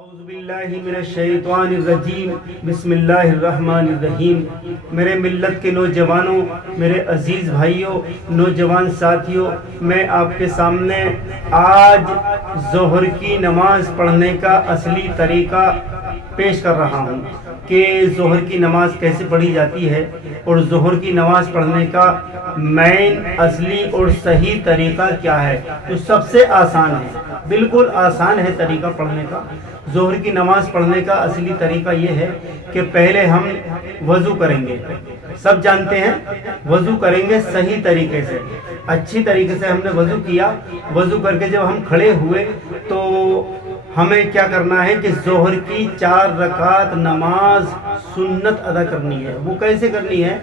اعوذ باللہ من الشیطان الرجیم بسم اللہ الرحمن الرحیم۔ میرے ملت کے نوجوانوں، میرے عزیز بھائیوں، نوجوان ساتھیوں، میں آپ کے سامنے آج ظہر کی نماز پڑھنے کا اصلی طریقہ پیش کر رہا ہوں کہ ظہر کی نماز کیسے پڑھی جاتی ہے اور ظہر کی نماز پڑھنے کا مین اصلی اور صحیح طریقہ کیا ہے۔ تو سب سے آسان ہے، بالکل آسان ہے طریقہ پڑھنے کا۔ ظہر کی نماز پڑھنے کا اصلی طریقہ یہ ہے کہ پہلے ہم وضو کریں گے، سب جانتے ہیں وضو کریں گے صحیح طریقے سے، اچھی طریقے سے ہم نے وضو کیا۔ وضو کر کے جب ہم کھڑے ہوئے تو ہمیں کیا کرنا ہے کہ ظہر کی 4 رکعت نماز سنت ادا کرنی ہے۔ وہ کیسے کرنی ہے؟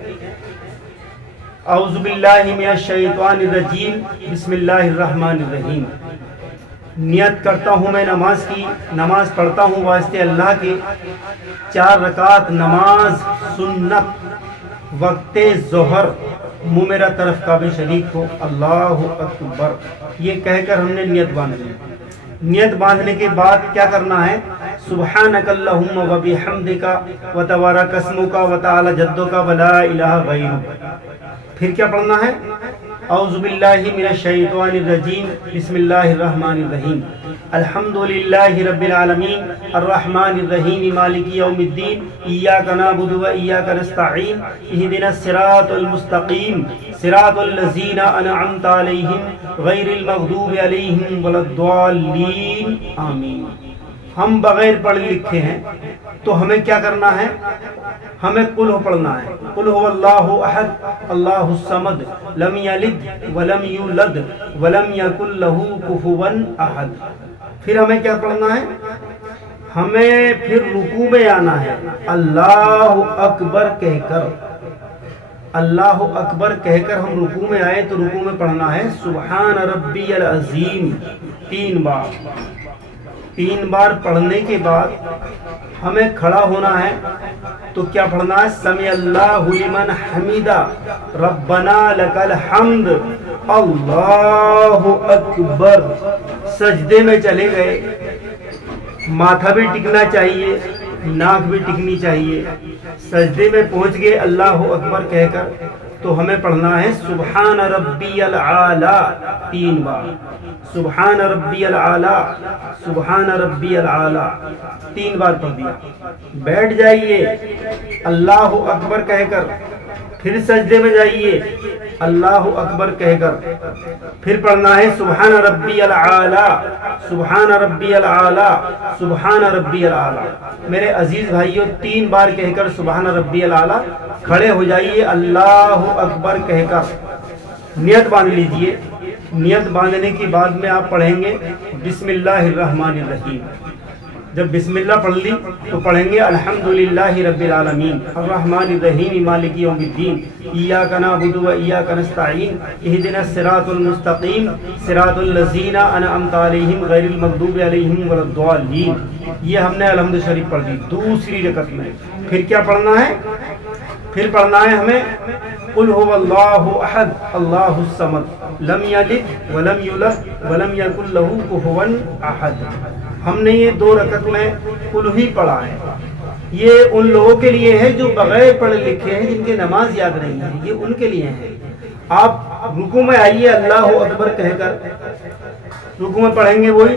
اعوذ باللہ من الشیطان الرجیم بسم اللہ الرحمن الرحیم۔ نیت کرتا ہوں میں نماز کی، نماز پڑھتا ہوں واسطے اللہ کے، 4 رکعت نماز سنت وقت ظہر، منہ میرا طرف کعبہ شریف کو، اللہ اکبر یہ کہہ کر ہم نے نیت باندھنی۔ نیت باندھنے کے بعد کیا کرنا ہے؟ سبحانک اللہم و بحمدک و تبارک اسمک و تعالی جدک و لا الہ غیرک۔ پھر کیا پڑھنا ہے؟ اعوذ باللہ من الشیطان الرجیم بسم اللہ الرحمن الرحیم۔ الحمدللہ رب العالمین الرحمن الرحیم مالک یوم الدین ایاک نعبد و ایاک نستعین اہدنا الصراط المستقیم صراط الذین انعمت علیہم غیر المغضوب علیہم ولا الضالین آمین۔ ہم بغیر پڑھ لکھے ہیں تو ہمیں کیا کرنا ہے؟ ہمیں قل ہو پڑھنا ہے۔ قل هو اللہ احد اللہ الصمد لم یلد ولم یولد ولم یکن لہ کفوا احد۔ پھر ہمیں کیا پڑھنا ہے؟ ہمیں پھر رکوع میں آنا ہے، اللہ اکبر کہہ کر، اللہ اکبر کہہ کر ہم رکوع میں آئے تو رکوع میں پڑھنا ہے سبحان ربی العظیم 3 بار۔ 3 بار پڑھنے کے بعد ہمیں کھڑا ہونا ہے تو کیا پڑھنا ہے؟ سمع اللہ لمن حمیدہ ربنا لک الحمد اللہ اکبر۔ سجدے میں چلے گئے، ماتھا بھی ٹکنا چاہیے، ناک بھی ٹکنی چاہیے۔ سجدے میں پہنچ گئے اللہ اکبر کہہ کر تو ہمیں پڑھنا ہے سبحان ربی العالی 3 بار۔ سبحان ربی العالی، سبحان ربی العالی 3 بار پڑھ دیا۔ بیٹھ جائیے اللہ اکبر کہہ کر، پھر سجدے میں جائیے اللہ اکبر کہہ کر، پھر پڑھنا ہے سبحان ربی العالی، سبحان ربی العالی، سبحان ربی العالی۔ میرے عزیز بھائیوں 3 بار کہہ کر سبحان ربی العالی کھڑے ہو جائیے اللہ اکبر کہہ کر، نیت باندھ لیجئے۔ نیت باندھنے کے بعد میں آپ پڑھیں گے بسم اللہ الرحمن الرحیم۔ جب بسم اللہ پڑھ لی تو پڑھیں گے الحمدللہ رب العالمین الرحمن الرحیم مالک یوم الدین ایاک نعبد و ایاک نستعین اہدنا الصراط المستقیم صراط الذین انعمت علیہم غیر المغضوب علیہم ولا الضالین۔ یہ ہم نے الحمد شریف پڑھ دی دوسری رکعت میں۔ پھر کیا پڑھنا ہے؟ پھر پڑھنا ہے ہمیں قل هو اللہ احد اللہ الصمد لم یلد ولم یولد ولم یکن لہ کفوا احد۔ ہم نے یہ 2 رکعت میں قل ہی پڑھا ہے۔ یہ ان لوگوں کے لیے ہے جو بغیر پڑھے لکھے ہیں، جن کے نماز یاد نہیں ہے، یہ ان کے لیے ہے۔ آپ رکوع میں آئیے اللہ اکبر کہہ کر، رکوع میں پڑھیں گے وہی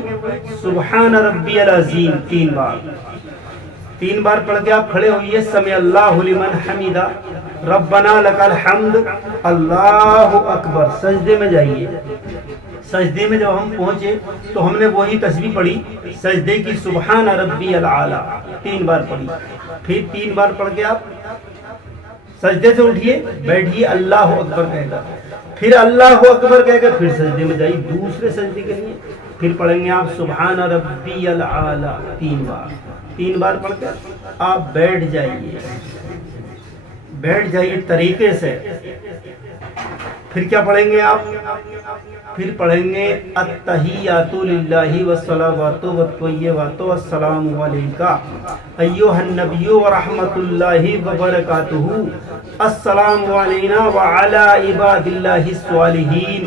سبحان ربی العظیم 3 بار۔ 3 بار پڑھ کے آپ کھڑے ہوئیے سمع اللہ لمن حمیدہ ربنا لک الحمد اللہ اکبر۔ سجدے میں جائیے۔ سجدے میں جب ہم پہنچے تو ہم نے وہی تسبیح پڑھی سجدے کی سبحان ربی العالی 3 بار پڑھی۔ پھر 3 بار پڑھ کے آپ سجدے سے اٹھیے، بیٹھیے اللہ اکبر کہہ کر، پھر اللہ اکبر کہہ کر پھر سجدے میں جائیے دوسرے سجدے کے لیے۔ پھر پڑھیں گے آپ سبحان ربی العالی 3 بار۔ 3 بار پڑھ کر آپ بیٹھ جائیے، بیٹھ جائیے طریقے سے۔ پھر کیا پڑھیں گے آپ؟ پھر پڑھیں گے التحیات للہ والصلوات والطیبات والسلام علیکہ ایھا النبی ورحمۃ اللہ وبرکاتہ السلام علینا وعلی عباد اللہ الصالحین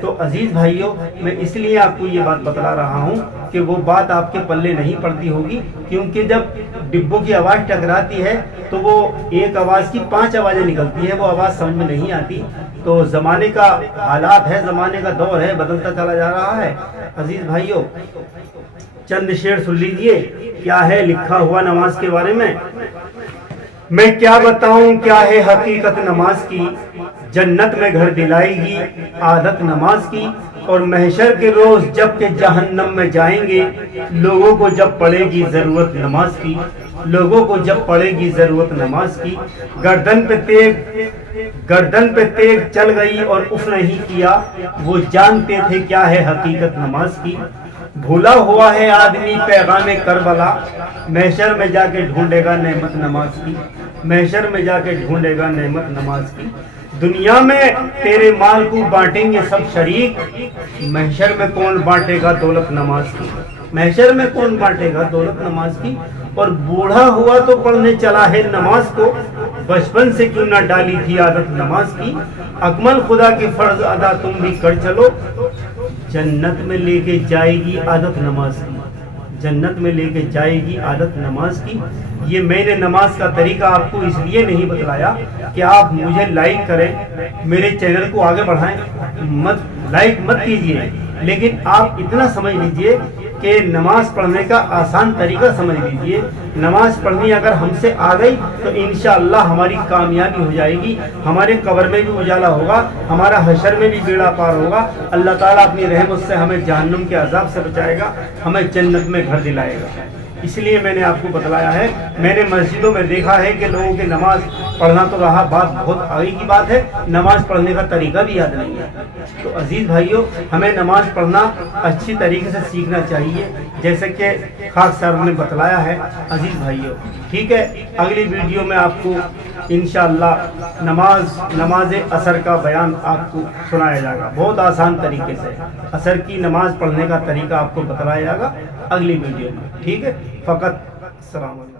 تو عزیز بھائیوں میں اس لیے آپ کو یہ بات بتلا رہا ہوں کہ وہ بات آپ کے پلے نہیں پڑتی ہوگی، کیونکہ جب ڈبوں کی آواز ٹکراتی ہے تو وہ ایک آواز کی 5 آوازیں نکلتی ہے، وہ آواز سمجھ میں نہیں آتی۔ تو زمانے کا حالات ہے، زمانے کا دور ہے، بدلتا چلا جا رہا ہے۔ عزیز بھائیوں چند شعر سن لیجئے کیا ہے لکھا ہوا نماز کے بارے میں کیا بتاؤں کیا ہے حقیقت نماز کی، جنت میں گھر دلائے گی عادت نماز کی، اور محشر کے روز جب کہ جہنم میں جائیں گے لوگوں کو جب پڑے گی ضرورت نماز کی، لوگوں کو جب پڑے گی ضرورت نماز کی، گردن پہ تیغ چل گئی اور اف نہیں کیا، وہ جانتے تھے کیا ہے حقیقت نماز کی، بھولا ہوا ہے آدمی پیغام کربلا، محشر میں جا کے ڈھونڈے گا نعمت نماز کی، محشر میں جا کے ڈھونڈے گا نعمت نماز کی، دنیا میں تیرے مال کو بانٹیں گے سب شریک، محشر میں کون بانٹے گا دولت نماز کی، محشر میں کون بانٹے گا دولت نماز کی، اور بوڑھا ہوا تو پڑھنے چلا ہے نماز کو، بچپن سے کیوں نہ ڈالی تھی عادت نماز کی، اکمل خدا کے فرض ادا تم بھی کر چلو، جنت میں لے کے جائے گی عادت نماز کی، جنت میں لے کے جائے گی عادت نماز کی۔ یہ میں نے نماز کا طریقہ آپ کو اس لیے نہیں بتلایا کہ آپ مجھے لائک کریں، میرے چینل کو آگے بڑھائیں، لائک مت کیجئے، لیکن آپ اتنا سمجھ لیجئے کہ نماز پڑھنے کا آسان طریقہ سمجھ لیجئے۔ نماز پڑھنی اگر ہم سے آ گئی تو انشاءاللہ ہماری کامیابی ہو جائے گی، ہمارے قبر میں بھی اجالا ہوگا، ہمارا حشر میں بھی بیڑا پار ہوگا، اللہ تعالیٰ اپنی رحمت سے ہمیں جہنم کے عذاب سے بچائے گا، ہمیں جنت میں گھر دلائے گا۔ اس لیے میں نے آپ کو بتلایا ہے۔ میں نے مسجدوں میں دیکھا ہے کہ لوگوں کی نماز پڑھنا تو رہا، بات بہت آگے کی بات ہے، نماز پڑھنے کا طریقہ بھی یاد نہیں ہے۔ تو عزیز بھائیوں ہمیں نماز پڑھنا اچھی طریقے سے سیکھنا چاہیے، جیسے کہ خاک صاحب نے بتلایا ہے۔ عزیز بھائیوں ٹھیک ہے، اگلی ویڈیو میں آپ کو انشاءاللہ نماز عصر کا بیان آپ کو سنایا جائے گا، بہت آسان طریقے سے عصر کی نماز پڑھنے کا طریقہ آپ کو بتلایا جائے گا اگلی ویڈیو میں، ٹھیک ہے۔ فقط السلام علیکم۔